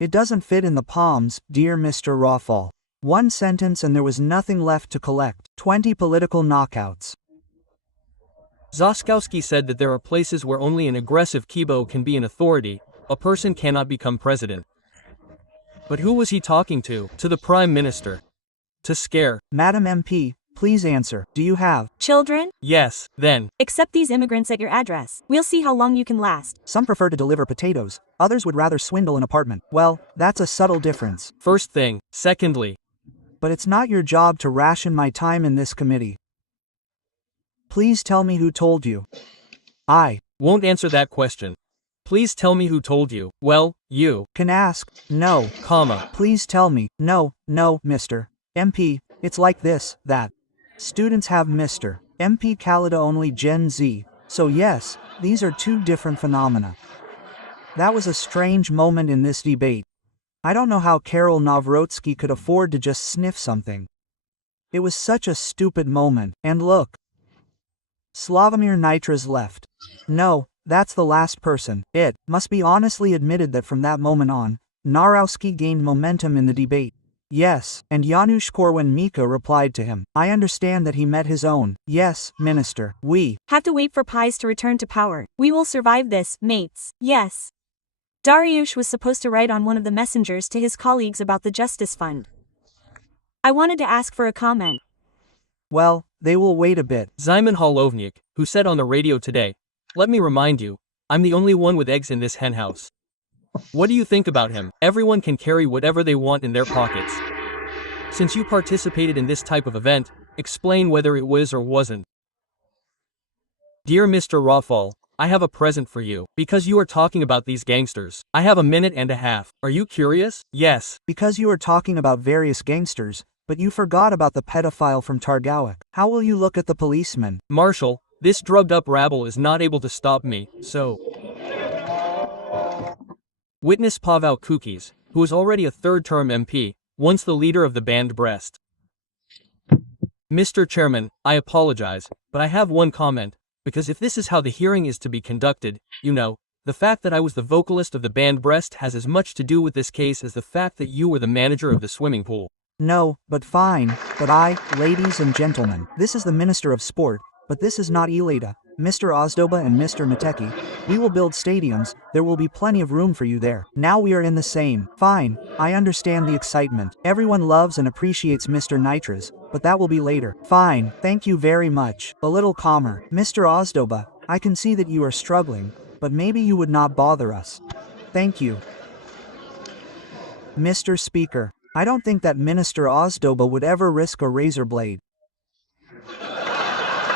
It doesn't fit in the palms, dear Mr. Rawfall. One sentence and there was nothing left to collect. 20 political knockouts. Zajączkowski said that there are places where only an aggressive kibo can be an authority. A person cannot become president. But who was he talking to? To the Prime Minister. To scare. Madam MP, please answer. Do you have children? Yes, then. Accept these immigrants at your address. We'll see how long you can last. Some prefer to deliver potatoes, others would rather swindle an apartment. Well, that's a subtle difference. First thing. Secondly. But it's not your job to ration my time in this committee. Please tell me who told you. I won't answer that question. Please tell me who told you. Well, you can ask. No, comma. Please tell me. No, Mr. MP, it's like this, that. Students have Mr. MP Calida only Gen Z, so yes, these are two different phenomena. That was a strange moment in this debate. I don't know how Karol Nawrocki could afford to just sniff something. It was such a stupid moment, and look. Sławomir Nitra's left. No, that's the last person. It must be honestly admitted that from that moment on, Nawrocki gained momentum in the debate. Yes, and Janusz Korwin-Mikke replied to him. I understand that he met his own. Yes, Minister, we have to wait for PiS to return to power. We will survive this, mates. Yes. Dariusz was supposed to write on one of the messengers to his colleagues about the Justice Fund. I wanted to ask for a comment. Well, they will wait a bit. Szymon Hołownia, who said on the radio today, "Let me remind you, I'm the only one with eggs in this henhouse." What do you think about him? Everyone can carry whatever they want in their pockets. Since you participated in this type of event, explain whether it was or wasn't. Dear Mr. Rawfall, I have a present for you. Because you are talking about these gangsters. I have a minute and a half. Are you curious? Yes. Because you are talking about various gangsters, but you forgot about the pedophile from Targowic. How will you look at the policeman? Marshal, this drugged-up rabble is not able to stop me, so... Witness Paweł Kukiz, who is already a third-term MP, once the leader of the band Brest. Mr. Chairman, I apologize, but I have one comment, because if this is how the hearing is to be conducted, you know, the fact that I was the vocalist of the band Brest has as much to do with this case as the fact that you were the manager of the swimming pool. No, but fine, but ladies and gentlemen, this is the Minister of Sport, but this is not Elida, Mr. Ozdoba and Mr. Matecki. We will build stadiums, there will be plenty of room for you there. Now we are in the same. Fine, I understand the excitement. Everyone loves and appreciates Mr. Nitras, but that will be later. Fine, thank you very much. A little calmer. Mr. Ozdoba, I can see that you are struggling, but maybe you would not bother us. Thank you. Mr. Speaker, I don't think that Minister Ozdoba would ever risk a razor blade.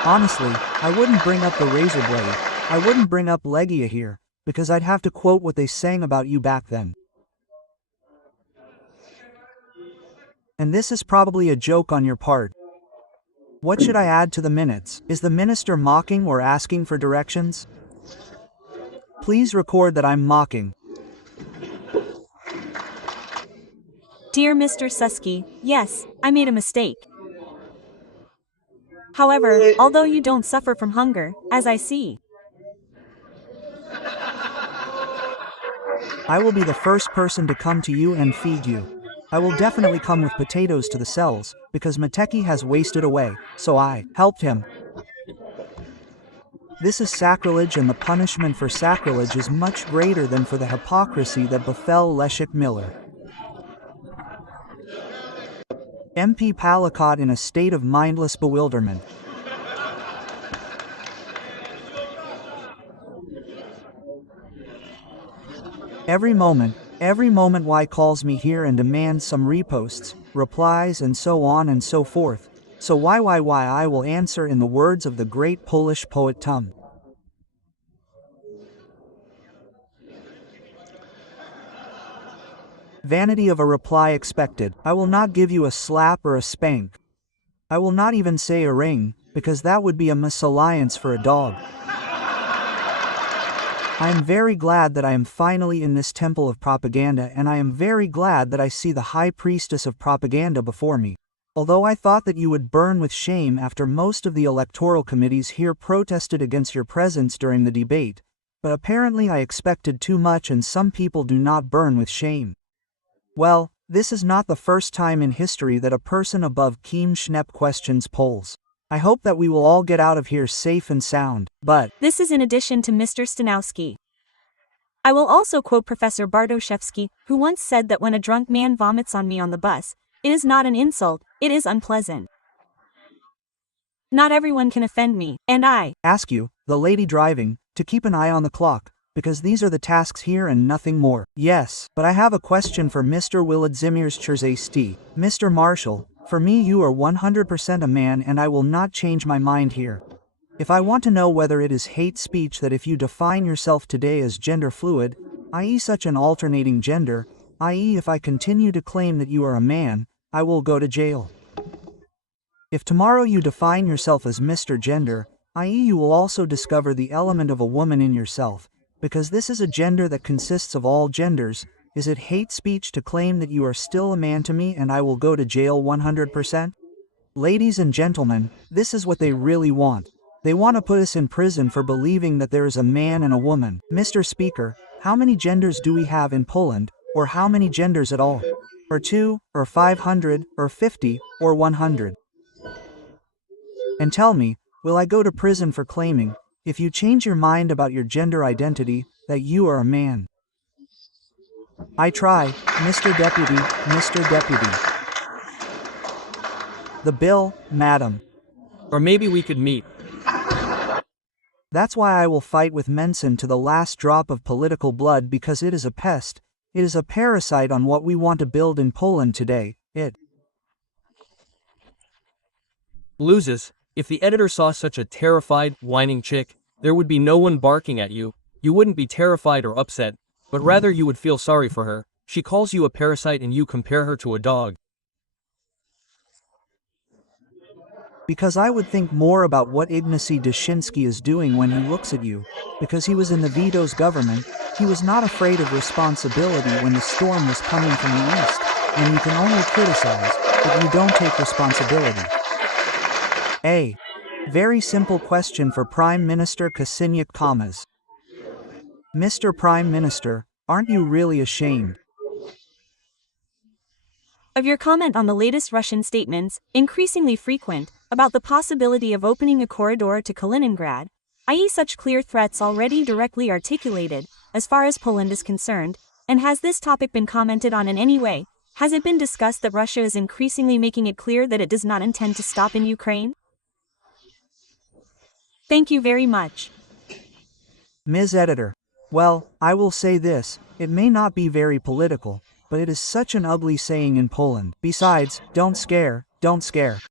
Honestly, I wouldn't bring up the razor blade. I wouldn't bring up Legia here, because I'd have to quote what they sang about you back then. And this is probably a joke on your part. What should I add to the minutes? Is the minister mocking or asking for directions? Please record that I'm mocking. Dear Mr. Suski, yes, I made a mistake. However, although you don't suffer from hunger, as I see, I will be the first person to come to you and feed you. I will definitely come with potatoes to the cells, because Matecki has wasted away, so I helped him. This is sacrilege, and the punishment for sacrilege is much greater than for the hypocrisy that befell Leszek Miller. MP Palikot in a state of mindless bewilderment. Every moment Y calls me here and demands some reposts, replies and so on and so forth. So why I will answer in the words of the great Polish poet Tum. Vanity of a reply expected. I will not give you a slap or a spank. I will not even say a ring, because that would be a misalliance for a dog. I am very glad that I am finally in this temple of propaganda, and I am very glad that I see the high priestess of propaganda before me. Although I thought that you would burn with shame after most of the electoral committees here protested against your presence during the debate, but apparently I expected too much, and some people do not burn with shame. Well, this is not the first time in history that a person above Kim Schnepp questions polls. I hope that we will all get out of here safe and sound, but This is in addition to Mr. Stanowski. I will also quote Professor Bartoszewski, who once said that when a drunk man vomits on me on the bus, it is not an insult, it is unpleasant. Not everyone can offend me, and I ask you, the lady driving, to keep an eye on the clock, because these are the tasks here and nothing more. Yes, but I have a question for Mr. Włodzimierz Czerzasty. Mr. Marshall, for me you are 100% a man and I will not change my mind here. If I want to know whether it is hate speech that if you define yourself today as gender fluid, i.e. such an alternating gender, i.e. if I continue to claim that you are a man, I will go to jail. If tomorrow you define yourself as Mr. Gender, i.e. you will also discover the element of a woman in yourself, because this is a gender that consists of all genders, is it hate speech to claim that you are still a man to me and I will go to jail 100%? Ladies and gentlemen, this is what they really want. They want to put us in prison for believing that there is a man and a woman. Mr. Speaker, how many genders do we have in Poland, or how many genders at all? Or 2, or 500, or 50, or 100? And tell me, will I go to prison for claiming, if you change your mind about your gender identity, that you are a man? I try, Mr. Deputy, Mr. Deputy. The bill, madam. Or maybe we could meet. That's why I will fight with Mensen to the last drop of political blood, because it is a pest, it is a parasite on what we want to build in Poland today, it Loses. If the editor saw such a terrified, whining chick, there would be no one barking at you. You wouldn't be terrified or upset, but rather you would feel sorry for her. She calls you a parasite and you compare her to a dog. Because I would think more about what Ignacy Dyszyński is doing when he looks at you, because he was in the Vito's government, he was not afraid of responsibility when the storm was coming from the east, and you can only criticize, but you don't take responsibility. A very simple question for Prime Minister Kosiniak Kamas. Mr. Prime Minister, aren't you really ashamed of your comment on the latest Russian statements, increasingly frequent, about the possibility of opening a corridor to Kaliningrad, i.e. such clear threats already directly articulated, as far as Poland is concerned, and has this topic been commented on in any way? Has it been discussed that Russia is increasingly making it clear that it does not intend to stop in Ukraine? Thank you very much. Ms. Editor. Well, I will say this, it may not be very political, but it is such an ugly saying in Poland. Besides, don't scare, don't scare.